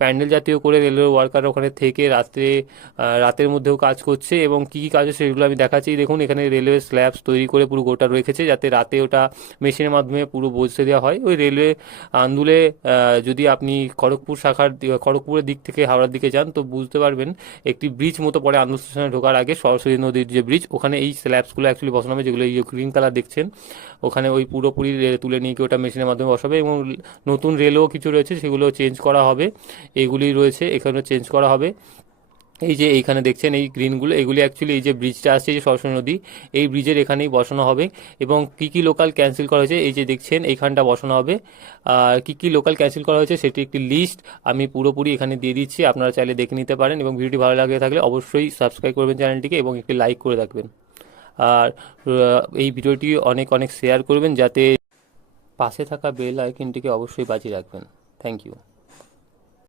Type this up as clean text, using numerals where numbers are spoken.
প্যান্ডেল জাতীয় করে railway worker ওখানে থেকে রাতের মধ্যেও কাজ করছে, এবং কী কী কাজ হচ্ছে সেগুলো আমি দেখাচ্ছি। দেখুন এখানে রেলওয়ে স্ল্যাবস তৈরি করে পুরো গোটা রেখেছে, যাতে রাতে ওটা মেশিনের মাধ্যমে পুরো বসে দেওয়া হয়। ওই রেলওয়ে আন্দুলে যদি আপনি খড়গপুরের দিক থেকে হাওড়ার দিকে যান তো বুঝতে পারবেন, একটি ব্রিজ মতো পড়ে আন্দুল স্টেশনে ঢোকার আগে, সরস্বতী নদীর যে ব্রিজ, ওখানে এই স্ল্যাবসগুলো অ্যাকচুয়ালি বসানো হবে, যেগুলো এই গ্রিন কালার দেখছেন। ওখানে ওই পুরোপুরি তুলে নিয়ে গিয়ে ওটা মেশিনের মাধ্যমে বসাবে, এবং নতুন রেলও কিছু রয়েছে সেগুলো চেঞ্জ করা হবে। এগুলি রয়েছে এখানে চেঞ্জ করা হবে। এই যে এইখানে দেখছেন এই গ্রিনগুলো, এগুলি অ্যাকচুয়ালি এই যে ব্রিজটা আসছে, যে সরস্বতী নদী, এই ব্রিজের এখানেই বসানো হবে। এবং কি কি লোকাল ক্যান্সেল করা হয়েছে এই যে দেখছেন এইখানটা বসানো হবে। আর কি কি লোকাল ক্যান্সেল করা হয়েছে সেটি একটি লিস্ট আমি পুরোপুরি এখানে দিয়ে দিচ্ছি, আপনারা চাইলে দেখে নিতে পারেন। এবং ভিডিওটি ভালো লাগে থাকলে অবশ্যই সাবস্ক্রাইব করবেন চ্যানেলটিকে, এবং একটি লাইক করে রাখবেন। আর এই ভিডিওটি অনেক অনেক শেয়ার করবেন, যাতে পাশে থাকা বেল আইকনটিকে অবশ্যই বাজিয়ে রাখবেন। Thank you.